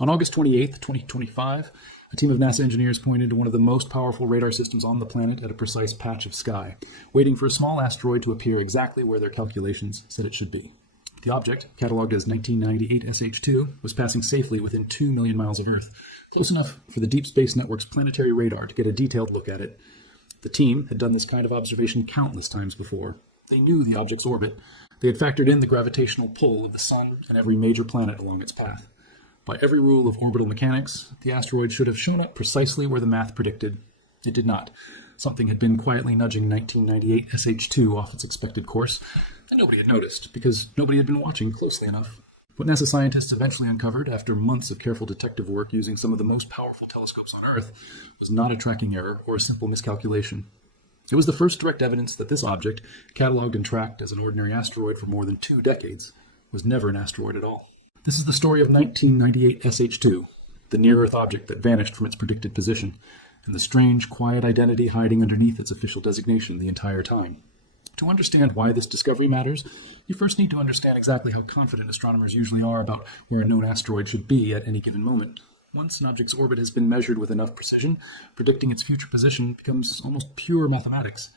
On August 28, 2025, a team of NASA engineers pointed to one of the most powerful radar systems on the planet at a precise patch of sky, waiting for a small asteroid to appear exactly where their calculations said it should be. The object, cataloged as 1998 SH2, was passing safely within 2 million miles of Earth, close enough for the Deep Space Network's planetary radar to get a detailed look at it. The team had done this kind of observation countless times before. They knew the object's orbit. They had factored in the gravitational pull of the Sun and every major planet along its path. By every rule of orbital mechanics, the asteroid should have shown up precisely where the math predicted. It did not. Something had been quietly nudging 1998 SH2 off its expected course, and nobody had noticed, because nobody had been watching closely enough. What NASA scientists eventually uncovered, after months of careful detective work using some of the most powerful telescopes on Earth, was not a tracking error or a simple miscalculation. It was the first direct evidence that this object, catalogued and tracked as an ordinary asteroid for more than 2 decades, was never an asteroid at all. This is the story of 1998 SH2, the near-Earth object that vanished from its predicted position, and the strange, quiet identity hiding underneath its official designation the entire time. To understand why this discovery matters, you first need to understand exactly how confident astronomers usually are about where a known asteroid should be at any given moment. Once an object's orbit has been measured with enough precision, predicting its future position becomes almost pure mathematics.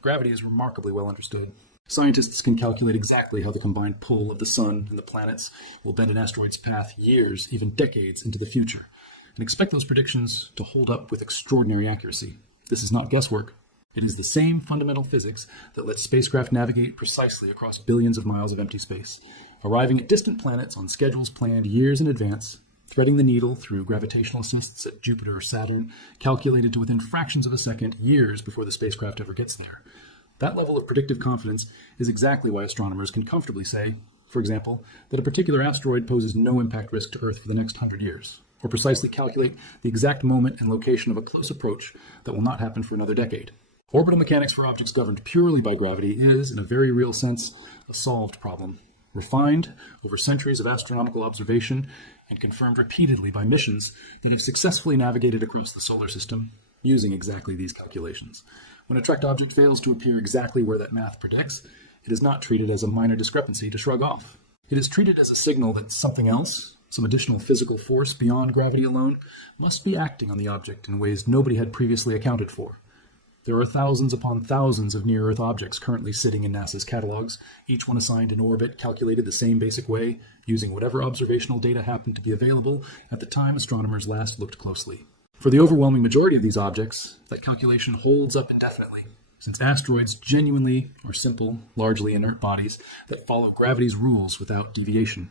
Gravity is remarkably well understood. Scientists can calculate exactly how the combined pull of the Sun and the planets will bend an asteroid's path years, even decades, into the future, and expect those predictions to hold up with extraordinary accuracy. This is not guesswork. It is the same fundamental physics that lets spacecraft navigate precisely across billions of miles of empty space, arriving at distant planets on schedules planned years in advance, threading the needle through gravitational assists at Jupiter or Saturn, calculated to within fractions of a second, years before the spacecraft ever gets there. That level of predictive confidence is exactly why astronomers can comfortably say, for example, that a particular asteroid poses no impact risk to Earth for the next 100 years, or precisely calculate the exact moment and location of a close approach that will not happen for another decade. Orbital mechanics for objects governed purely by gravity is, in a very real sense, a solved problem, refined over centuries of astronomical observation and confirmed repeatedly by missions that have successfully navigated across the solar system using exactly these calculations. When a tracked object fails to appear exactly where that math predicts, it is not treated as a minor discrepancy to shrug off. It is treated as a signal that something else, some additional physical force beyond gravity alone, must be acting on the object in ways nobody had previously accounted for. There are thousands upon thousands of near-Earth objects currently sitting in NASA's catalogs, each one assigned an orbit calculated the same basic way, using whatever observational data happened to be available at the time astronomers last looked closely. For the overwhelming majority of these objects, that calculation holds up indefinitely, since asteroids genuinely are simple, largely inert bodies that follow gravity's rules without deviation.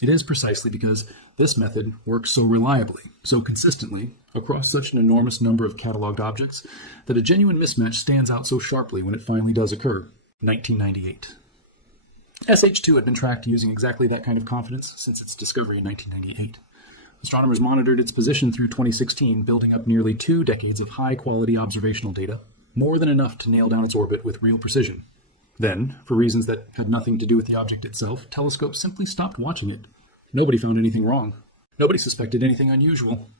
It is precisely because this method works so reliably, so consistently, across such an enormous number of catalogued objects, that a genuine mismatch stands out so sharply when it finally does occur. 1998. SH2 had been tracked using exactly that kind of confidence since its discovery in 1998. Astronomers monitored its position through 2016, building up nearly 2 decades of high-quality observational data, more than enough to nail down its orbit with real precision. Then, for reasons that had nothing to do with the object itself, telescopes simply stopped watching it. Nobody found anything wrong. Nobody suspected anything unusual.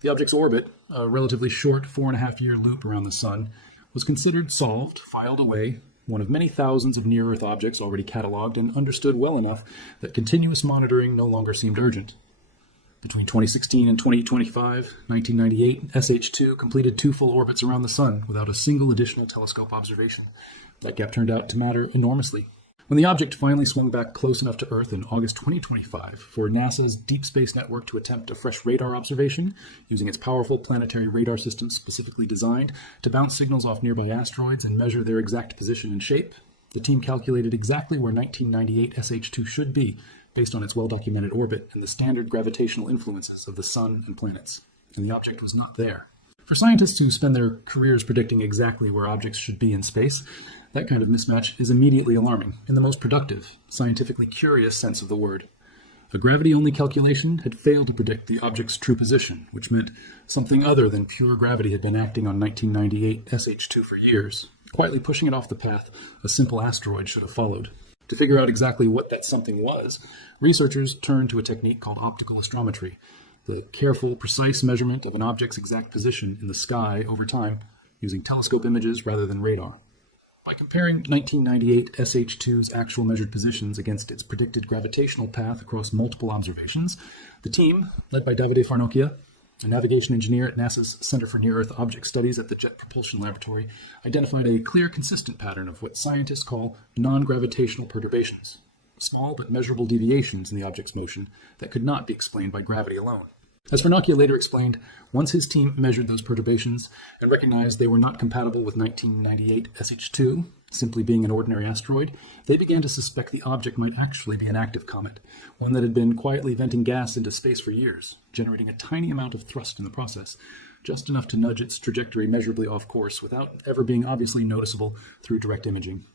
The object's orbit, a relatively short 4.5-year loop around the Sun, was considered solved, filed away, one of many thousands of near-Earth objects already catalogued and understood well enough that continuous monitoring no longer seemed urgent. Between 2016 and 2025, 1998, SH2 completed 2 full orbits around the Sun without a single additional telescope observation. That gap turned out to matter enormously. When the object finally swung back close enough to Earth in August 2025 for NASA's Deep Space Network to attempt a fresh radar observation, using its powerful planetary radar system specifically designed to bounce signals off nearby asteroids and measure their exact position and shape, the team calculated exactly where 1998 SH2 should be based on its well-documented orbit and the standard gravitational influences of the Sun and planets. And the object was not there. For scientists who spend their careers predicting exactly where objects should be in space, that kind of mismatch is immediately alarming, in the most productive, scientifically curious sense of the word. A gravity-only calculation had failed to predict the object's true position, which meant something other than pure gravity had been acting on 1998 SH2 for years, quietly pushing it off the path a simple asteroid should have followed. To figure out exactly what that something was, researchers turned to a technique called optical astrometry, the careful, precise measurement of an object's exact position in the sky over time, using telescope images rather than radar. By comparing 1998 SH2's actual measured positions against its predicted gravitational path across multiple observations, the team, led by Davide Farnocchia, a navigation engineer at NASA's Center for Near-Earth Object Studies at the Jet Propulsion Laboratory, identified a clear, consistent pattern of what scientists call non-gravitational perturbations, small but measurable deviations in the object's motion that could not be explained by gravity alone. As Farnocchia later explained, once his team measured those perturbations and recognized they were not compatible with 1998 SH2, simply being an ordinary asteroid, they began to suspect the object might actually be an active comet, one that had been quietly venting gas into space for years, generating a tiny amount of thrust in the process, just enough to nudge its trajectory measurably off course without ever being obviously noticeable through direct imaging.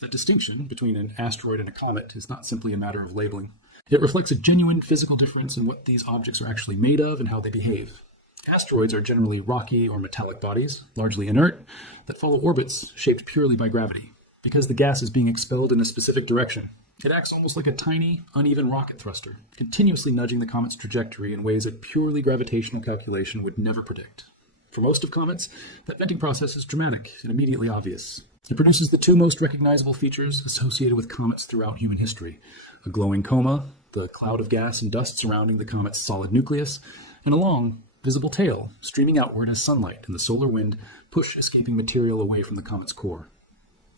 The distinction between an asteroid and a comet is not simply a matter of labeling. It reflects a genuine physical difference in what these objects are actually made of and how they behave. Asteroids are generally rocky or metallic bodies, largely inert, that follow orbits shaped purely by gravity. Because the gas is being expelled in a specific direction, it acts almost like a tiny, uneven rocket thruster, continuously nudging the comet's trajectory in ways that purely gravitational calculation would never predict. For most of comets, that venting process is dramatic and immediately obvious. It produces the two most recognizable features associated with comets throughout human history: a glowing coma, the cloud of gas and dust surrounding the comet's solid nucleus, and a long, visible tail streaming outward as sunlight and the solar wind push escaping material away from the comet's core.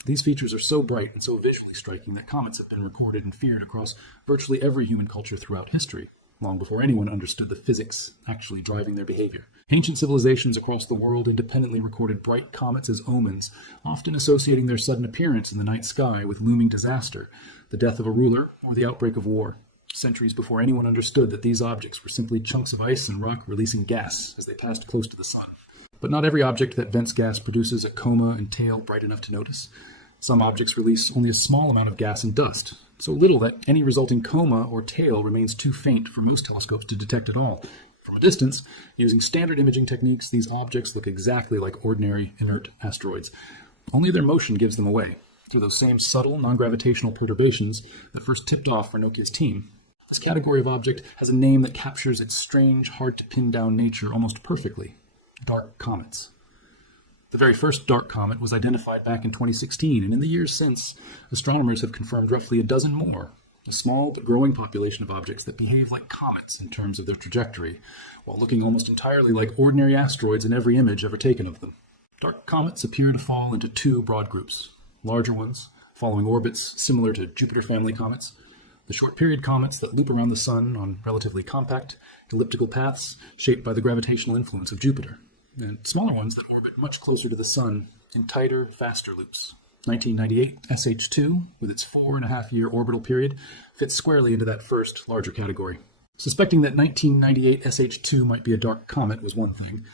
These features are so bright and so visually striking that comets have been recorded and feared across virtually every human culture throughout history, long before anyone understood the physics actually driving their behavior. Ancient civilizations across the world independently recorded bright comets as omens, often associating their sudden appearance in the night sky with looming disaster, the death of a ruler, or the outbreak of war, centuries before anyone understood that these objects were simply chunks of ice and rock releasing gas as they passed close to the sun. But not every object that vents gas produces a coma and tail bright enough to notice. Some objects release only a small amount of gas and dust, so little that any resulting coma or tail remains too faint for most telescopes to detect at all. From a distance, using standard imaging techniques, these objects look exactly like ordinary inert asteroids. Only their motion gives them away, through those same subtle, non-gravitational perturbations that first tipped off Farnocchia's team. This category of object has a name that captures its strange, hard-to-pin-down nature almost perfectly: dark comets. The very first dark comet was identified back in 2016, and in the years since, astronomers have confirmed roughly a dozen more, a small but growing population of objects that behave like comets in terms of their trajectory, while looking almost entirely like ordinary asteroids in every image ever taken of them. Dark comets appear to fall into two broad groups: larger ones, following orbits similar to Jupiter family comets, the short-period comets that loop around the Sun on relatively compact, elliptical paths shaped by the gravitational influence of Jupiter, and smaller ones that orbit much closer to the Sun in tighter, faster loops. 1998 SH2, with its 4.5-year orbital period, fits squarely into that first, larger category. Suspecting that 1998 SH2 might be a dark comet was one thing.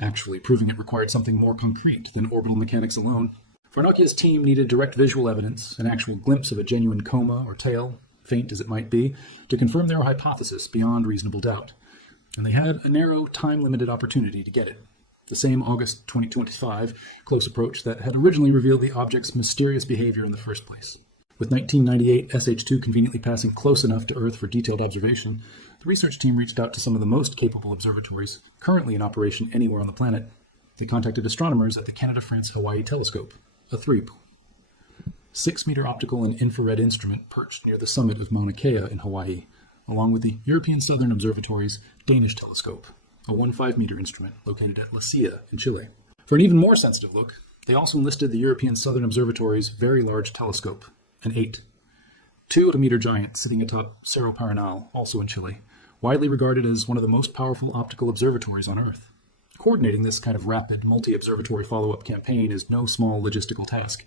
Actually proving it required something more concrete than orbital mechanics alone. Farnocchia's team needed direct visual evidence, an actual glimpse of a genuine coma or tail, faint as it might be, to confirm their hypothesis beyond reasonable doubt. And they had a narrow, time-limited opportunity to get it. The same August 2025 close approach that had originally revealed the object's mysterious behavior in the first place. With 1998 SH2 conveniently passing close enough to Earth for detailed observation, the research team reached out to some of the most capable observatories currently in operation anywhere on the planet. They contacted astronomers at the Canada-France-Hawaii Telescope, a THRIP, 6-meter optical and infrared instrument perched near the summit of Mauna Kea in Hawaii, along with the European Southern Observatory's Danish telescope, a 1.5-meter instrument located at La Silla in Chile. For an even more sensitive look, they also enlisted the European Southern Observatory's very large telescope, an 8, 2-meter giant sitting atop Cerro Paranal, also in Chile, widely regarded as one of the most powerful optical observatories on Earth. Coordinating this kind of rapid, multi-observatory follow-up campaign is no small logistical task.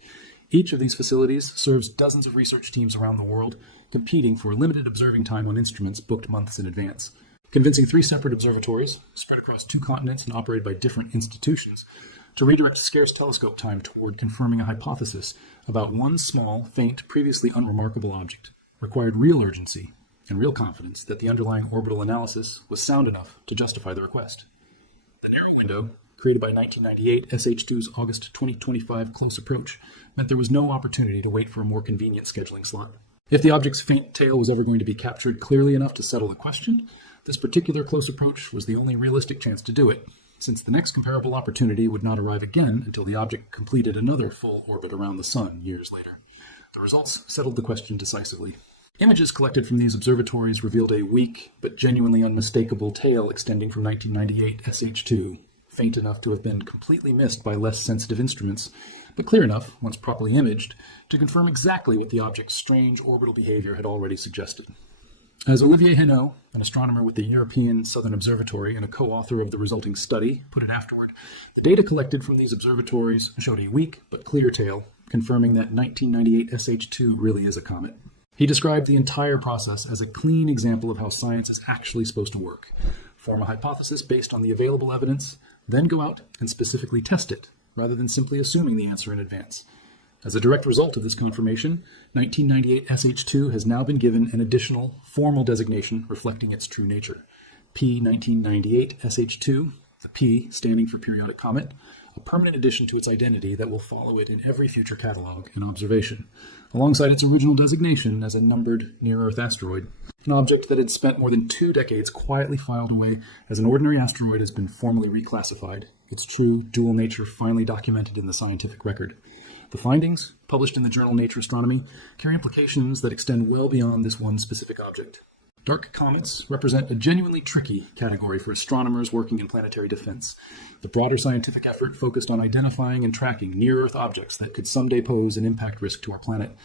Each of these facilities serves dozens of research teams around the world, competing for limited observing time on instruments booked months in advance. Convincing 3 separate observatories, spread across 2 continents and operated by different institutions, to redirect scarce telescope time toward confirming a hypothesis about one small, faint, previously unremarkable object required real urgency and real confidence that the underlying orbital analysis was sound enough to justify the request. The narrow window, created by 1998 SH2's August 2025 close approach, meant there was no opportunity to wait for a more convenient scheduling slot. If the object's faint tail was ever going to be captured clearly enough to settle the question, this particular close approach was the only realistic chance to do it. since the next comparable opportunity would not arrive again until the object completed another full orbit around the Sun years later. The results settled the question decisively. Images collected from these observatories revealed a weak but genuinely unmistakable tail extending from 1998 SH2, faint enough to have been completely missed by less sensitive instruments, but clear enough, once properly imaged, to confirm exactly what the object's strange orbital behavior had already suggested. As Olivier Hennaut, an astronomer with the European Southern Observatory and a co-author of the resulting study, put it afterward, the data collected from these observatories showed a weak but clear tail, confirming that 1998 SH2 really is a comet. He described the entire process as a clean example of how science is actually supposed to work. Form a hypothesis based on the available evidence, then go out and specifically test it, rather than simply assuming the answer in advance. As a direct result of this confirmation, 1998 SH2 has now been given an additional formal designation reflecting its true nature. P1998 SH2, the P standing for periodic comet, a permanent addition to its identity that will follow it in every future catalog and observation, alongside its original designation as a numbered near-Earth asteroid. An object that had spent more than 2 decades quietly filed away as an ordinary asteroid has been formally reclassified, its true dual nature finally documented in the scientific record. The findings, published in the journal Nature Astronomy, carry implications that extend well beyond this one specific object. Dark comets represent a genuinely tricky category for astronomers working in planetary defense. The broader scientific effort focused on identifying and tracking near-Earth objects that could someday pose an impact risk to our planet.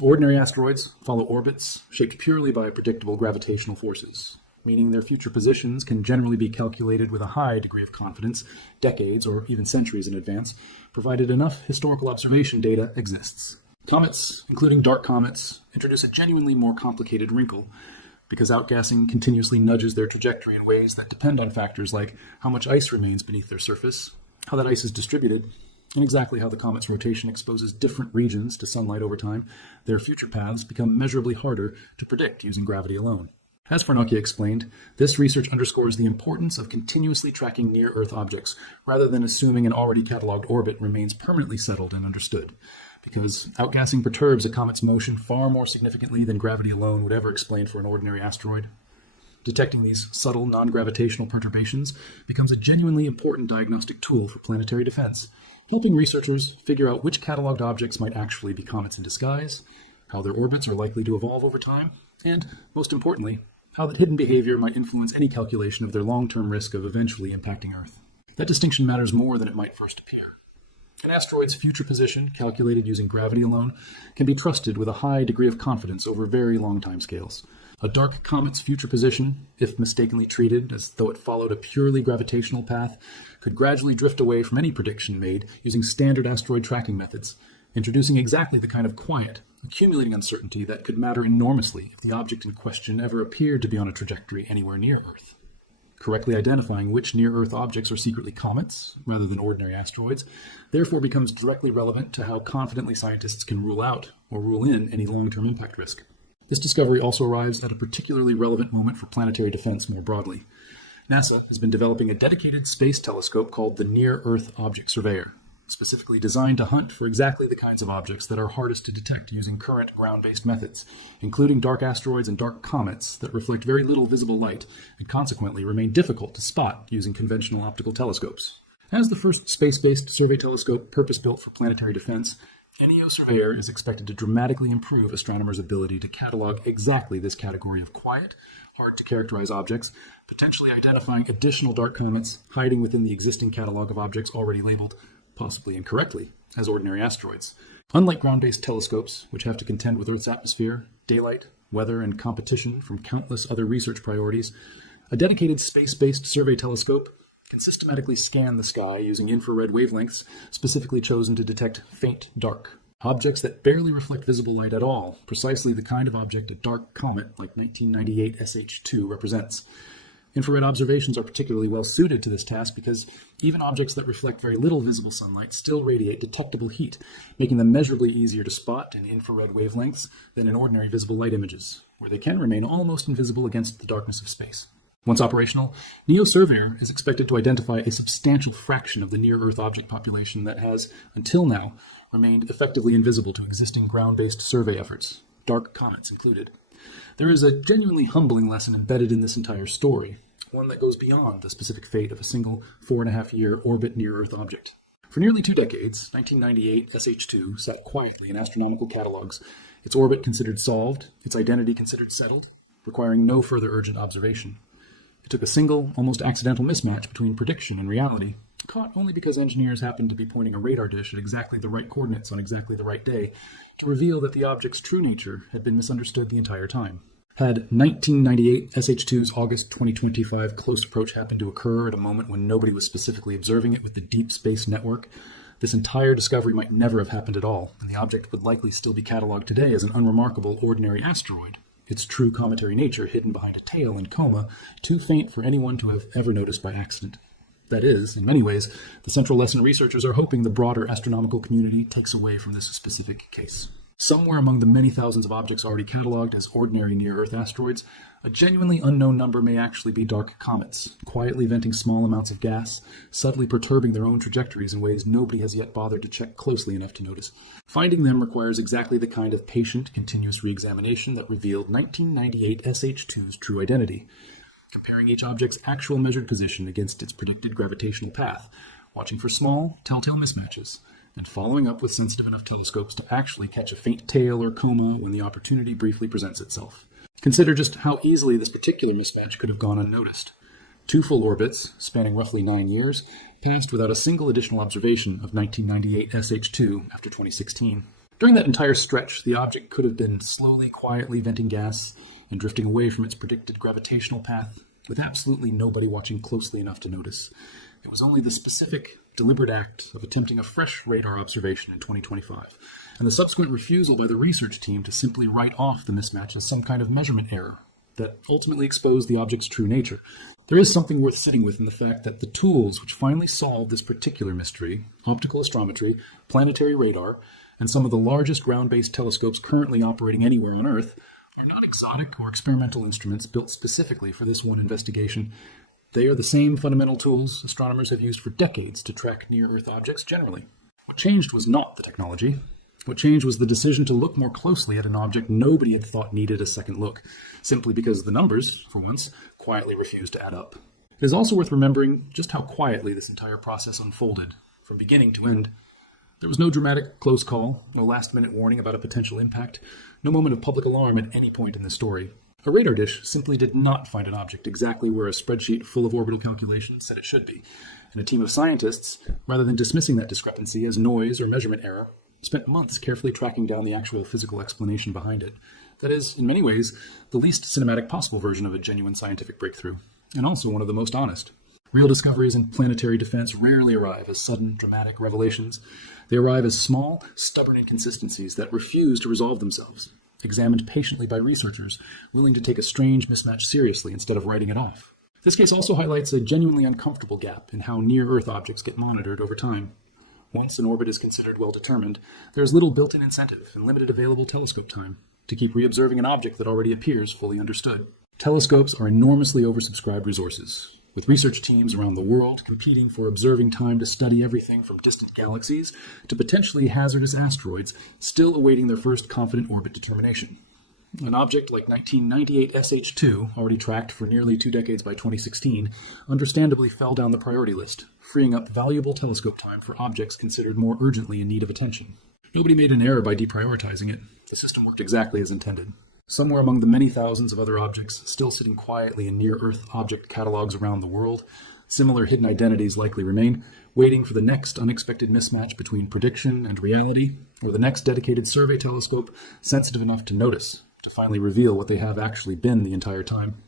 Ordinary asteroids follow orbits shaped purely by predictable gravitational forces, meaning their future positions can generally be calculated with a high degree of confidence, decades or even centuries in advance, provided enough historical observation data exists. Comets, including dark comets, introduce a genuinely more complicated wrinkle, because outgassing continuously nudges their trajectory in ways that depend on factors like how much ice remains beneath their surface, how that ice is distributed, and exactly how the comet's rotation exposes different regions to sunlight over time. Their future paths become measurably harder to predict using gravity alone. As Farnakia explained, this research underscores the importance of continuously tracking near-Earth objects, rather than assuming an already catalogued orbit remains permanently settled and understood, because outgassing perturbs a comet's motion far more significantly than gravity alone would ever explain for an ordinary asteroid. Detecting these subtle, non-gravitational perturbations becomes a genuinely important diagnostic tool for planetary defense, helping researchers figure out which catalogued objects might actually be comets in disguise, how their orbits are likely to evolve over time, and, most importantly, how that hidden behavior might influence any calculation of their long-term risk of eventually impacting Earth. That distinction matters more than it might first appear. An asteroid's future position, calculated using gravity alone, can be trusted with a high degree of confidence over very long timescales. A dark comet's future position, if mistakenly treated as though it followed a purely gravitational path, could gradually drift away from any prediction made using standard asteroid tracking methods, introducing exactly the kind of quiet, accumulating uncertainty that could matter enormously if the object in question ever appeared to be on a trajectory anywhere near Earth. Correctly identifying which near-Earth objects are secretly comets, rather than ordinary asteroids, therefore becomes directly relevant to how confidently scientists can rule out or rule in any long-term impact risk. This discovery also arrives at a particularly relevant moment for planetary defense more broadly. NASA has been developing a dedicated space telescope called the Near-Earth Object Surveyor, specifically designed to hunt for exactly the kinds of objects that are hardest to detect using current ground-based methods, including dark asteroids and dark comets that reflect very little visible light and consequently remain difficult to spot using conventional optical telescopes. As the first space-based survey telescope purpose-built for planetary defense, NEO Surveyor is expected to dramatically improve astronomers' ability to catalog exactly this category of quiet, hard-to-characterize objects, potentially identifying additional dark comets hiding within the existing catalog of objects already labeled, possibly incorrectly, as ordinary asteroids. Unlike ground-based telescopes, which have to contend with Earth's atmosphere, daylight, weather, and competition from countless other research priorities, a dedicated space-based survey telescope can systematically scan the sky using infrared wavelengths specifically chosen to detect faint dark, objects that barely reflect visible light at all, precisely the kind of object a dark comet like 1998 SH2 represents. Infrared observations are particularly well suited to this task because even objects that reflect very little visible sunlight still radiate detectable heat, making them measurably easier to spot in infrared wavelengths than in ordinary visible light images, where they can remain almost invisible against the darkness of space. Once operational, NEO Surveyor is expected to identify a substantial fraction of the near-Earth object population that has, until now, remained effectively invisible to existing ground-based survey efforts, dark comets included. There is a genuinely humbling lesson embedded in this entire story. one that goes beyond the specific fate of a single 4.5-year orbit near Earth object. For nearly 2 decades, 1998 SH2 sat quietly in astronomical catalogs, its orbit considered solved, its identity considered settled, requiring no further urgent observation. It took a single, almost accidental mismatch between prediction and reality, caught only because engineers happened to be pointing a radar dish at exactly the right coordinates on exactly the right day, to reveal that the object's true nature had been misunderstood the entire time. Had 1998 SH2's August 2025 close approach happened to occur at a moment when nobody was specifically observing it with the Deep Space Network, this entire discovery might never have happened at all, and the object would likely still be cataloged today as an unremarkable ordinary asteroid, its true cometary nature hidden behind a tail and coma, too faint for anyone to have ever noticed by accident. That is, in many ways, the central lesson researchers are hoping the broader astronomical community takes away from this specific case. Somewhere among the many thousands of objects already cataloged as ordinary near-Earth asteroids, a genuinely unknown number may actually be dark comets, quietly venting small amounts of gas, subtly perturbing their own trajectories in ways nobody has yet bothered to check closely enough to notice. Finding them requires exactly the kind of patient, continuous re-examination that revealed 1998 SH2's true identity, comparing each object's actual measured position against its predicted gravitational path, watching for small, telltale mismatches, and following up with sensitive enough telescopes to actually catch a faint tail or coma when the opportunity briefly presents itself. Consider just how easily this particular mismatch could have gone unnoticed. 2 full orbits, spanning roughly 9 years, passed without a single additional observation of 1998 SH2 after 2016. During that entire stretch, the object could have been slowly, quietly venting gas and drifting away from its predicted gravitational path, with absolutely nobody watching closely enough to notice. It was only the specific, deliberate act of attempting a fresh radar observation in 2025, and the subsequent refusal by the research team to simply write off the mismatch as some kind of measurement error that ultimately exposed the object's true nature. There is something worth sitting with in the fact that the tools which finally solved this particular mystery, optical astrometry, planetary radar, and some of the largest ground-based telescopes currently operating anywhere on Earth, are not exotic or experimental instruments built specifically for this one investigation. They are the same fundamental tools astronomers have used for decades to track near-Earth objects generally. What changed was not the technology. What changed was the decision to look more closely at an object nobody had thought needed a second look, simply because the numbers, for once, quietly refused to add up. It is also worth remembering just how quietly this entire process unfolded, from beginning to end. There was no dramatic close call, no last-minute warning about a potential impact, no moment of public alarm at any point in the story. A radar dish simply did not find an object exactly where a spreadsheet full of orbital calculations said it should be, and a team of scientists, rather than dismissing that discrepancy as noise or measurement error, spent months carefully tracking down the actual physical explanation behind it. That is, in many ways, the least cinematic possible version of a genuine scientific breakthrough, and also one of the most honest. Real discoveries in planetary defense rarely arrive as sudden, dramatic revelations. They arrive as small, stubborn inconsistencies that refuse to resolve themselves, examined patiently by researchers willing to take a strange mismatch seriously instead of writing it off. This case also highlights a genuinely uncomfortable gap in how near-Earth objects get monitored over time. Once an orbit is considered well-determined, there is little built-in incentive and limited available telescope time to keep re-observing an object that already appears fully understood. Telescopes are enormously oversubscribed resources, with research teams around the world competing for observing time to study everything from distant galaxies to potentially hazardous asteroids still awaiting their first confident orbit determination. An object like 1998 SH2, already tracked for nearly 2 decades by 2016, understandably fell down the priority list, freeing up valuable telescope time for objects considered more urgently in need of attention. Nobody made an error by deprioritizing it. The system worked exactly as intended. Somewhere among the many thousands of other objects still sitting quietly in near-Earth object catalogs around the world, similar hidden identities likely remain, waiting for the next unexpected mismatch between prediction and reality, or the next dedicated survey telescope sensitive enough to notice, to finally reveal what they have actually been the entire time.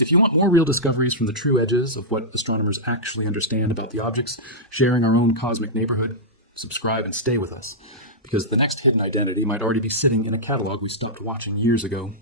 If you want more real discoveries from the true edges of what astronomers actually understand about the objects sharing our own cosmic neighborhood, subscribe and stay with us, because the next hidden identity might already be sitting in a catalog we stopped watching years ago.